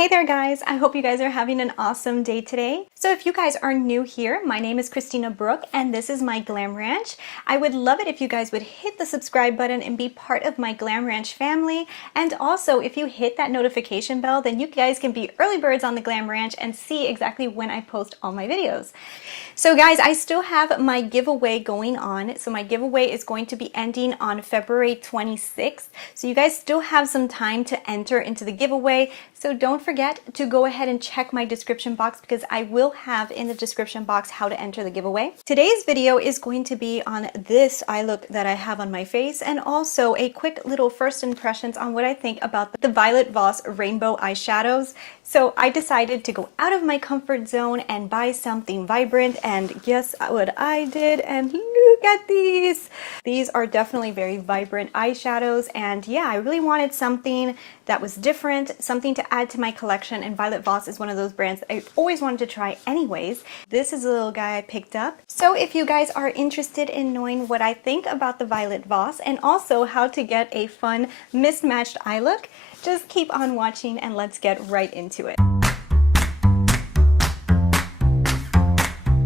Hey there guys, I hope you guys are having an awesome day today. So if you guys are new here, my name is Christina Brooke and this is my Glam Ranch. I would love it if you guys would hit the subscribe button and be part of my Glam Ranch family. And also if you hit that notification bell, then you guys can be early birds on the Glam Ranch and see exactly when I post all my videos. So guys, I still have my giveaway going on. So my giveaway is going to be ending on February 26th. So you guys still have some time to enter into the giveaway. So don't forget to go ahead and check my description box because I will have in the description box how to enter the giveaway. Today's video is going to be on this eye look that I have on my face and also a quick little first impressions on what I think about the Violet Voss Rainbow Eyeshadows. So I decided to go out of my comfort zone and buy something vibrant, and guess what I did, and look at these! These are definitely very vibrant eyeshadows, and yeah, I really wanted something that was different, something to add to my collection, and Violet Voss is one of those brands that I've always wanted to try anyways. This is a little guy I picked up. So if you guys are interested in knowing what I think about the Violet Voss and also how to get a fun mismatched eye look, just keep on watching and let's get right into it.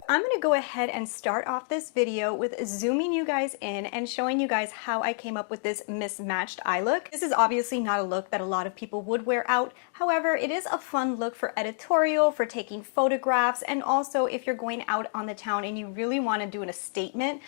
I'm going to go ahead and start off this video with zooming you guys in and showing you guys how I came up with this mismatched eye look. This is obviously not a look that a lot of people would wear out. However, it is a fun look for editorial, for taking photographs, and also if you're going out on the town and you really want to do a statement.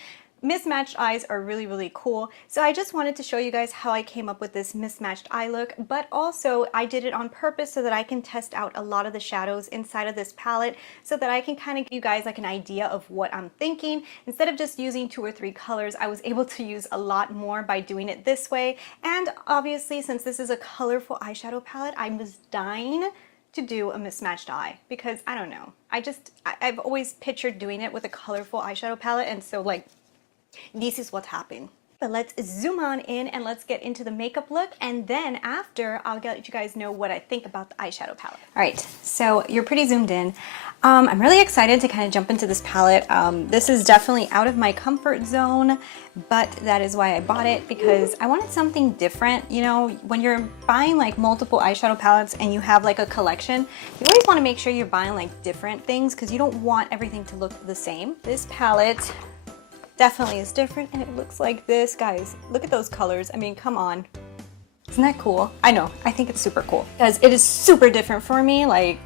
Mismatched eyes are really, really cool. So I just wanted to show you guys how I came up with this mismatched eye look, but also I did it on purpose so that I can test out a lot of the shadows inside of this palette so that I can kind of give you guys like an idea of what I'm thinking. Instead of just using 2 or 3 colors, I was able to use a lot more by doing it this way. And obviously, since this is a colorful eyeshadow palette, I was dying to do a mismatched eye because I don't know. I've always pictured doing it with a colorful eyeshadow palette, and so like, this is what happened. But let's zoom on in and let's get into the makeup look, and then after I'll let you guys know what I think about the eyeshadow palette. All right, so you're pretty zoomed in. I'm really excited to kind of jump into this palette. This is definitely out of my comfort zone, but that is why I bought it, because I wanted something different. You know, when you're buying like multiple eyeshadow palettes and you have like a collection, you always want to make sure you're buying like different things because you don't want everything to look the same. This palette definitely is different, and it looks like this. Guys, look at those colors. I mean, come on. Isn't that cool? I know, I think it's super cool because it is super different for me, like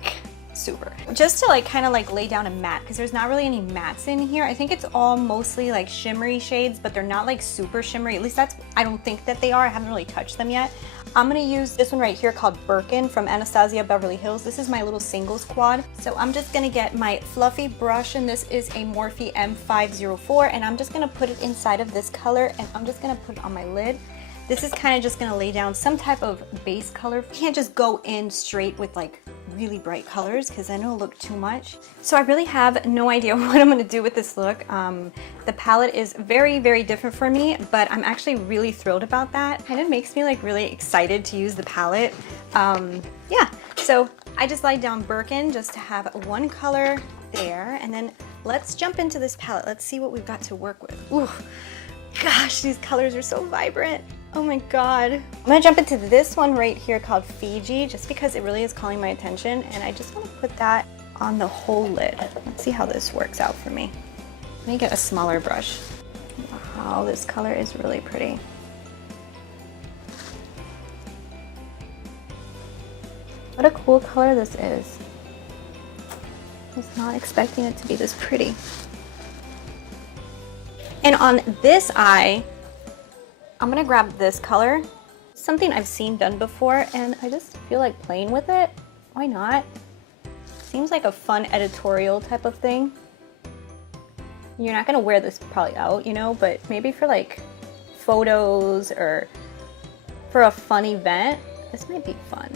super. Just to like kind of like lay down a matte, because there's not really any mattes in here. I think it's all mostly like shimmery shades, but they're not like super shimmery. At least that's, I don't think that they are. I haven't really touched them yet. I'm gonna use this one right here called Birkin from Anastasia Beverly Hills. This is my little singles quad. So I'm just gonna get my fluffy brush, and this is a Morphe M504, and I'm just gonna put it inside of this color, and I'm just gonna put it on my lid. This is kind of just gonna lay down some type of base color. You can't just go in straight with like really bright colors because then it'll look too much. So I really have no idea what I'm gonna do with this look. The palette is very, very different for me, but I'm actually really thrilled about that. Kind of makes me like really excited to use the palette. Yeah, so I just laid down Birkin just to have one color there, and then let's jump into this palette. Let's see what we've got to work with. Ooh, gosh, these colors are so vibrant. Oh my god. I'm gonna jump into this one right here called Fiji, just because it really is calling my attention, and I just want to put that on the whole lid. Let's see how this works out for me. Let me get a smaller brush. Wow, this color is really pretty. What a cool color this is. I was not expecting it to be this pretty. And on this eye, I'm gonna grab this color, something I've seen done before, and I just feel like playing with it. Why not? Seems like a fun editorial type of thing. You're not gonna wear this probably out, you know, but maybe for like photos or for a fun event, this might be fun.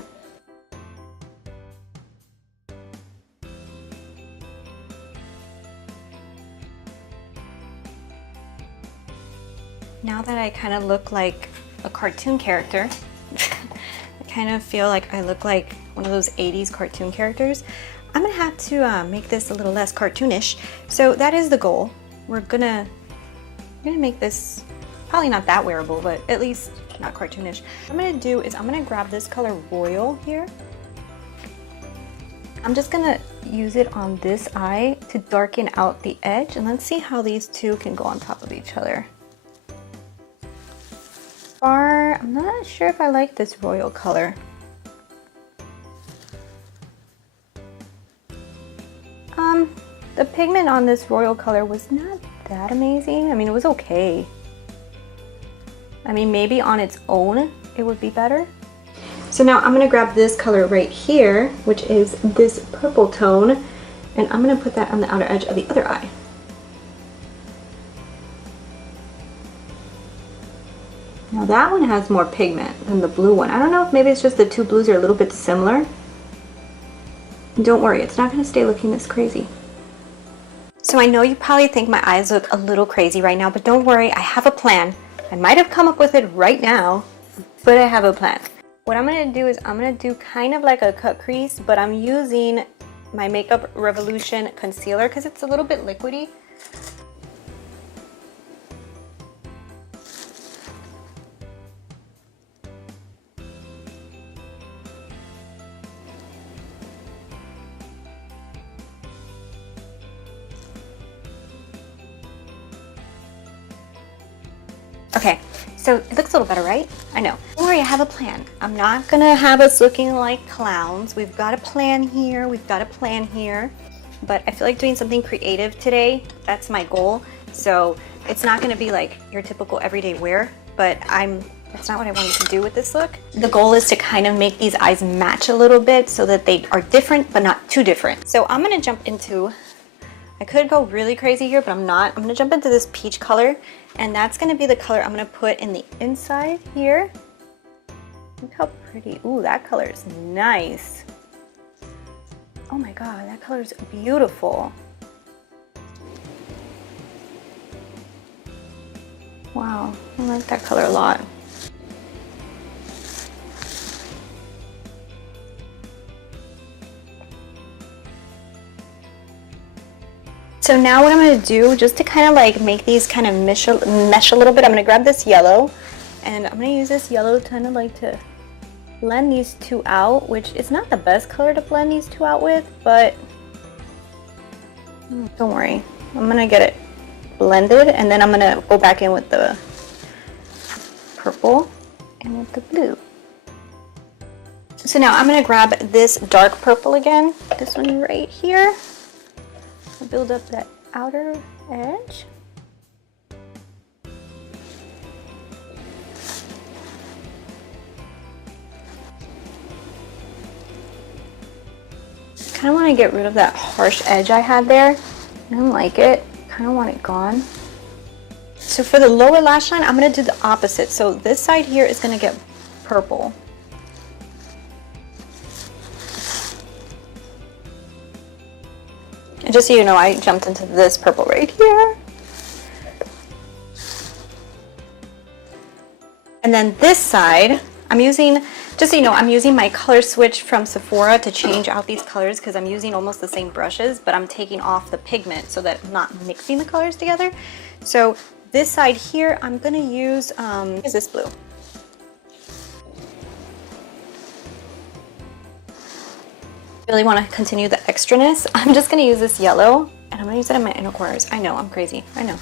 Now that I kind of look like a cartoon character, I kind of feel like I look like one of those 80s cartoon characters, I'm gonna have to make this a little less cartoonish. So that is the goal. We're gonna make this probably not that wearable, but at least not cartoonish. What I'm gonna do is I'm gonna grab this color Royal here, I'm just gonna use it on this eye to darken out the edge, and let's see how these two can go on top of each other. I'm not sure if I like this royal color. The pigment on this royal color was not that amazing. I mean, it was okay. I mean, maybe on its own it would be better. So now I'm gonna grab this color right here, which is this purple tone, and I'm gonna put that on the outer edge of the other eye. Now that one has more pigment than the blue one. I don't know if maybe it's just the two blues are a little bit similar. Don't worry, it's not gonna stay looking this crazy. So I know you probably think my eyes look a little crazy right now, but don't worry, I have a plan. I might have come up with it right now, but I have a plan. What I'm gonna do is I'm gonna do kind of like a cut crease, but I'm using my Makeup Revolution concealer because it's a little bit liquidy. Okay, so it looks a little better, right? I know. Don't worry, I have a plan. I'm not gonna have us looking like clowns. We've got a plan here, we've got a plan here. But I feel like doing something creative today. That's my goal. So it's not gonna be like your typical everyday wear, but that's not what I wanted to do with this look. The goal is to kind of make these eyes match a little bit so that they are different, but not too different. So I'm gonna jump into, I could go really crazy here, but I'm not. I'm gonna jump into this peach color, and that's gonna be the color I'm gonna put in the inside here. Look how pretty. Ooh, that color is nice. Oh my God, that color is beautiful. Wow, I like that color a lot. So now what I'm going to do, just to kind of like make these kind of mesh a little bit, I'm going to grab this yellow, and I'm going to use this yellow kind of like to blend these two out, which is not the best color to blend these two out with, but don't worry. I'm going to get it blended, and then I'm going to go back in with the purple and with the blue. So now I'm going to grab this dark purple again, this one right here. Build up that outer edge. Kind of want to get rid of that harsh edge I had there. I don't like it. Kind of want it gone. So for the lower lash line, I'm going to do the opposite. So this side here is going to get purple. And just so you know, I jumped into this purple right here. And then this side, I'm using, just so you know, I'm using my color switch from Sephora to change out these colors because I'm using almost the same brushes, but I'm taking off the pigment so that I'm not mixing the colors together. So this side here, I'm gonna use, is this blue? Really want to continue the extraness. I'm just going to use this yellow, and I'm going to use it in my inner corners. I know, I'm crazy. I know.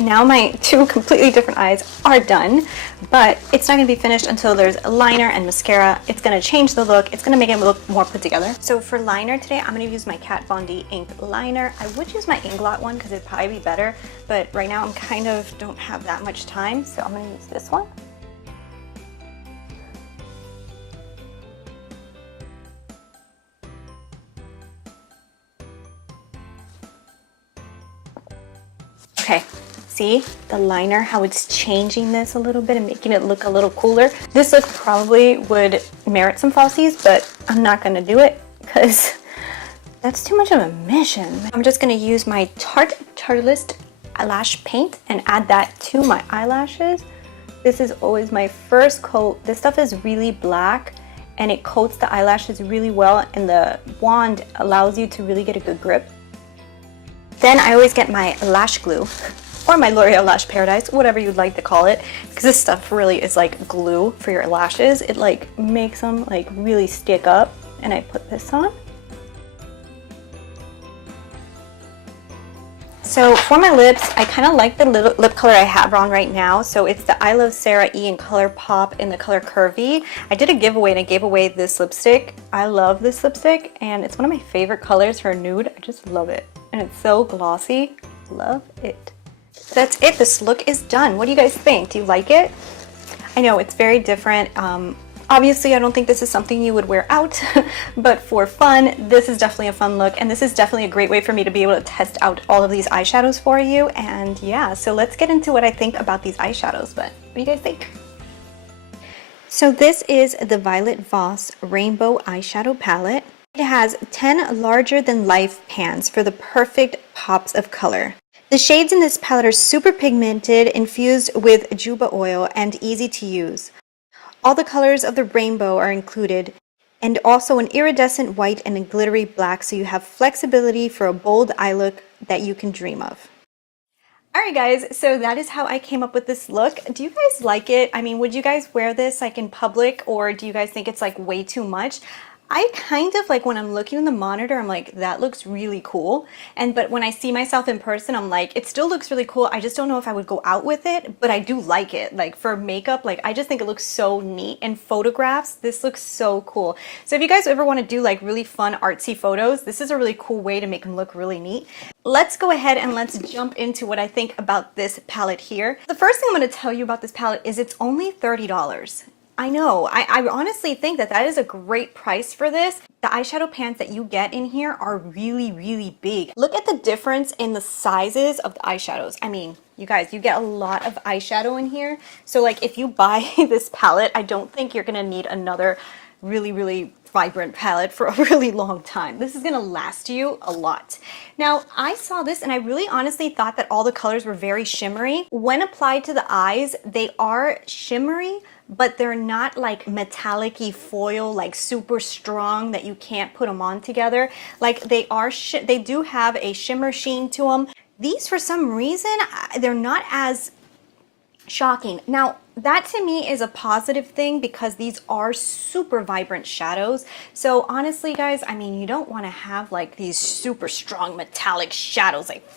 Now my two completely different eyes are done, but it's not going to be finished until there's a liner and mascara. It's going to change the look. It's going to make it look more put together. So for liner today, I'm going to use my Kat Von D ink liner. I would use my Inglot one because it'd probably be better, but right now I'm kind of don't have that much time, so I'm going to use this one. Okay, see the liner, how it's changing this a little bit and making it look a little cooler. This look probably would merit some falsies, but I'm not gonna do it because that's too much of a mission. I'm just gonna use my Tarte Tartelist lash paint and add that to my eyelashes. This is always my first coat. This stuff is really black and it coats the eyelashes really well, and the wand allows you to really get a good grip. Then I always get my lash glue or my Loreal Lash Paradise, whatever you'd like to call it, because this stuff really is like glue for your lashes. It like makes them like really stick up. And I put this on. So for my lips, I kind of like the lip color I have on right now. So it's the ILUVSARAHI in ColourPop in the color CURVI. I did a giveaway and I gave away this lipstick. I love this lipstick and it's one of my favorite colors for a nude. I just love it. And it's so glossy. Love it. That's it. This look is done. What do you guys think? Do you like it? I know it's very different. Obviously, I don't think this is something you would wear out, but for fun, this is definitely a fun look, and this is definitely a great way for me to be able to test out all of these eyeshadows for you. And yeah, so let's get into what I think about these eyeshadows, but what do you guys think? So this is the Violet Voss Rainbow Eyeshadow Palette. It has 10 larger than life pans for the perfect pops of color. The shades in this palette are super pigmented, infused with juba oil, and easy to use. All the colors of the rainbow are included, and also an iridescent white and a glittery black, so you have flexibility for a bold eye look that you can dream of. Alright guys, so that is how I came up with this look. Do you guys like it? I mean, would you guys wear this like in public, or do you guys think it's like way too much? I kind of like when I'm looking in the monitor, I'm like, that looks really cool. But when I see myself in person, I'm like, it still looks really cool. I just don't know if I would go out with it, but I do like it. Like for makeup, like I just think it looks so neat. And photographs, this looks so cool. So if you guys ever want to do like really fun artsy photos, this is a really cool way to make them look really neat. Let's go ahead and let's jump into what I think about this palette here. The first thing I'm going to tell you about this palette is it's only $30. I know, I honestly think that that is a great price for this. The eyeshadow pans that you get in here are really, really big. Look at the difference in the sizes of the eyeshadows. I mean, you guys, you get a lot of eyeshadow in here. So like if you buy this palette, I don't think you're gonna need another really, really vibrant palette for a really long time. This is gonna last you a lot. Now, I saw this and I really honestly thought that all the colors were very shimmery. When applied to the eyes, they are shimmery, but they're not like metallic-y foil, like super strong that you can't put them on together. Like they are, they do have a shimmer sheen to them. These, for some reason, they're not as shocking. Now, that to me is a positive thing because these are super vibrant shadows. So honestly, guys, I mean, you don't want to have like these super strong metallic shadows like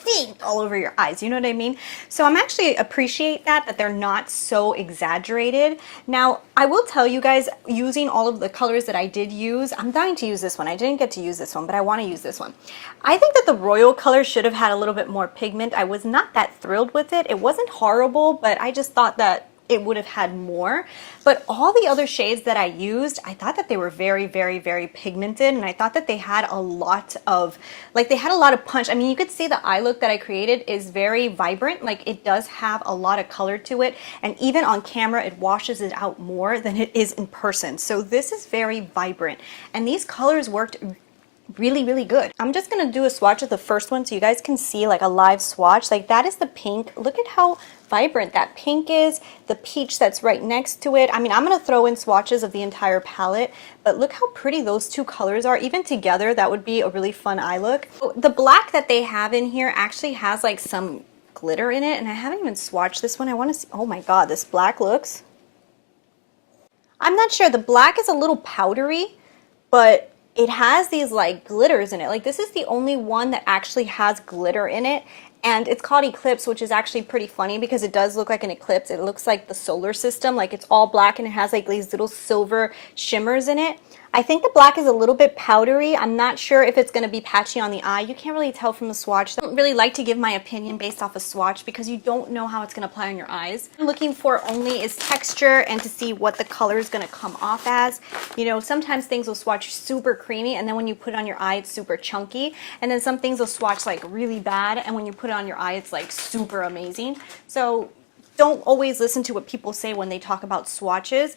all over your eyes. You know what I mean? So I'm actually appreciate that they're not so exaggerated. Now, I will tell you guys, using all of the colors that I did use, I'm dying to use this one. I didn't get to use this one, but I want to use this one. I think that the royal color should have had a little bit more pigment. I was not that thrilled with it. It wasn't horrible, but I just thought that it would have had more. But all the other shades that I used, I thought that they were very, very, very pigmented, and I thought that they had a lot of, like they had a lot of punch. I mean, you could see the eye look that I created is very vibrant. Like it does have a lot of color to it, and even on camera, it washes it out more than it is in person. So this is very vibrant, and these colors worked really, really good. I'm just gonna do a swatch of the first one so you guys can see like a live swatch. Like that is the pink. Look at how vibrant that pink is. The peach that's right next to it. I mean, I'm gonna throw in swatches of the entire palette, but look how pretty those two colors are. Even together, that would be a really fun eye look. The black that they have in here actually has like some glitter in it, and I haven't even swatched this one. I wanna see, oh my God, this black looks, I'm not sure. The black is a little powdery, but it has these like glitters in it. Like this is the only one that actually has glitter in it. And it's called Eclipse, which is actually pretty funny because it does look like an eclipse. It looks like the solar system, like it's all black and it has like these little silver shimmers in it. I think the black is a little bit powdery. I'm not sure if it's going to be patchy on the eye. You can't really tell from the swatch. I don't really like to give my opinion based off a swatch because you don't know how it's going to apply on your eyes. What I'm looking for only is texture and to see what the color is going to come off as. You know, sometimes things will swatch super creamy and then when you put it on your eye, it's super chunky. And then some things will swatch like really bad and when you put it on your eye, it's like super amazing. So don't always listen to what people say when they talk about swatches.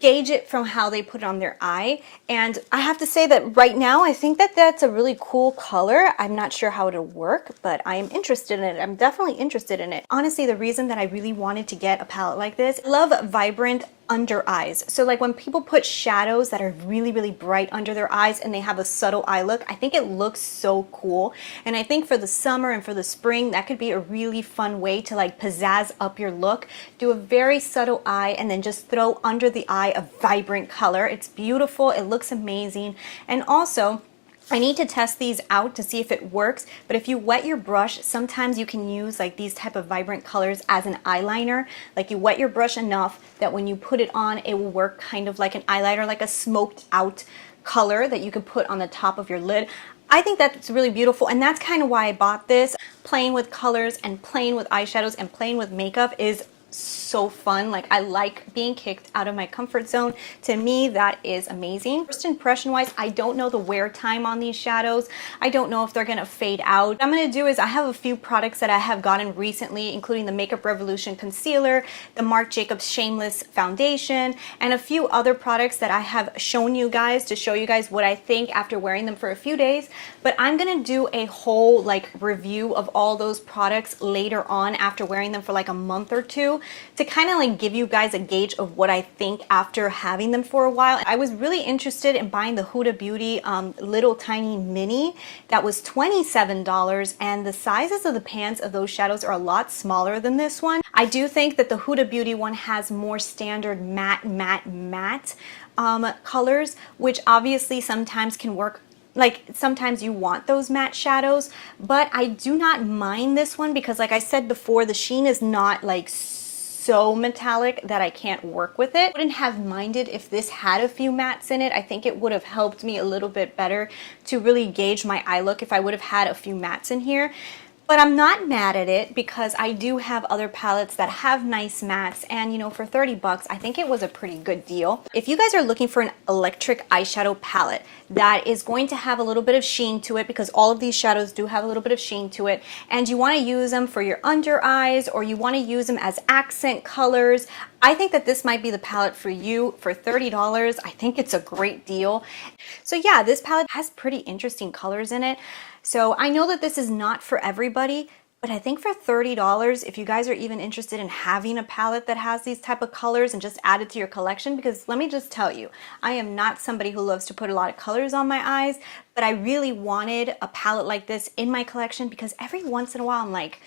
Gauge it from how they put it on their eye. And I have to say that right now I think that that's a really cool color. I'm not sure how it'll work, but I am interested in it. I'm definitely interested in it. Honestly, the reason that I really wanted to get a palette like this, I love vibrant under eyes. So like when people put shadows that are really, really bright under their eyes and they have a subtle eye look, I think it looks so cool. And I think for the summer and for the spring, that could be a really fun way to like pizzazz up your look. Do a very subtle eye and then just throw under the eye a vibrant color. It's beautiful, it looks amazing. And also, I need to test these out to see if it works, but if you wet your brush, sometimes you can use like these type of vibrant colors as an eyeliner. Like you wet your brush enough that when you put it on, it will work kind of like an eyeliner, like a smoked out color that you can put on the top of your lid. I think that's really beautiful, and that's kind of why I bought this. Playing with colors and playing with eyeshadows and playing with makeup is so fun. Like I like being kicked out of my comfort zone. To me, that is amazing. First impression wise, I don't know the wear time on these shadows. I don't know if they're gonna fade out. What I'm gonna do is I have a few products that I have gotten recently, including the Makeup Revolution concealer, the Marc Jacobs Shameless foundation, and a few other products that I have shown you guys to show you guys what I think after wearing them for a few days. But I'm gonna do a whole like review of all those products later on after wearing them for like a month or two, to kind of like give you guys a gauge of what I think after having them for a while. I was really interested in buying the Huda Beauty little tiny mini that was $27, and the sizes of the pans of those shadows are a lot smaller than this one. I do think that the Huda Beauty one has more standard matte colors, which obviously sometimes can work. Like sometimes you want those matte shadows, but I do not mind this one because like I said before, the sheen is not like so metallic that I can't work with it. I wouldn't have minded if this had a few mattes in it. I think it would have helped me a little bit better to really gauge my eye look if I would have had a few mattes in here. But I'm not mad at it because I do have other palettes that have nice mattes, and you know, for 30 bucks, I think it was a pretty good deal. If you guys are looking for an electric eyeshadow palette that is going to have a little bit of sheen to it, because all of these shadows do have a little bit of sheen to it, and you want to use them for your under eyes or you want to use them as accent colors, I think that this might be the palette for you for $30. I think it's a great deal. So yeah, this palette has pretty interesting colors in it. So I know that this is not for everybody, but I think for $30, if you guys are even interested in having a palette that has these type of colors and just add it to your collection, because let me just tell you, I am not somebody who loves to put a lot of colors on my eyes, but I really wanted a palette like this in my collection because every once in a while I'm like,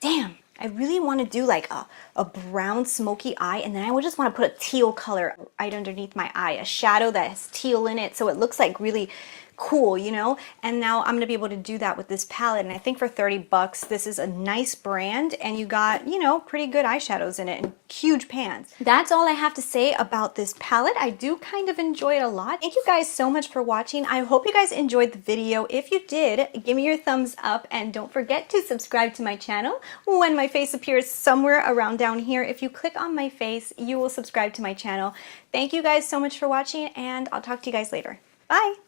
damn, I really want to do like a brown smoky eye, and then I would just want to put a teal color right underneath my eye, a shadow that has teal in it so it looks like really cool, you know? And now I'm gonna be able to do that with this palette, and I think for 30 bucks, this is a nice brand, and you got, you know, pretty good eyeshadows in it and huge pans. That's all I have to say about this palette. I do kind of enjoy it a lot. Thank you guys so much for watching. I hope you guys enjoyed the video. If you did, give me your thumbs up, and don't forget to subscribe to my channel. When my face appears somewhere around down here, if you click on my face, you will subscribe to my channel. Thank you guys so much for watching, and I'll talk to you guys later. Bye!